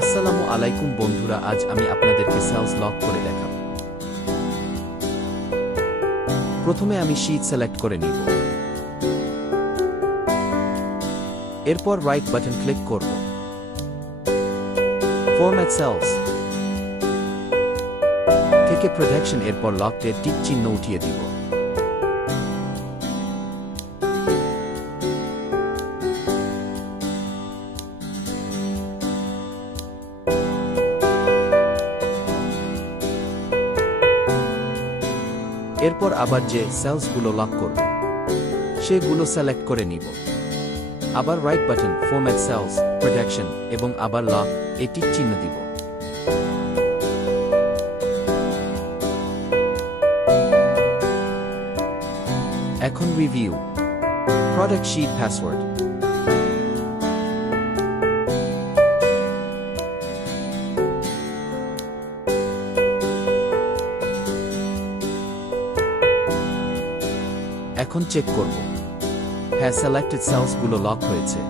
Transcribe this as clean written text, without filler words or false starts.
আসসালামু আলাইকুম বন্ধুরা, আজ আমি আপনাদেরকে সেলস লক করে দেখাব। প্রথমে আমি শীট সিলেক্ট করে নিব। এরপর রাইট বাটন ক্লিক করব। ফরম্যাট সেলস থেকে প্রোটেকশন, এরপর লকডে টিক চিহ্ন উঠিয়ে দিব। এরপর আবার যে সেলসগুলো লক করব সেগুলো সিলেক্ট করে নিব। আবার right button, format cells, protection এবং আবার লক এ টিক চিহ্ন দিব। এখন রিভিউ প্রোডাক্ট শীট পাসওয়ার্ড। এখন চেক করব হ্যাঁ সিলেক্টেড সেলসগুলো লক হয়েছে।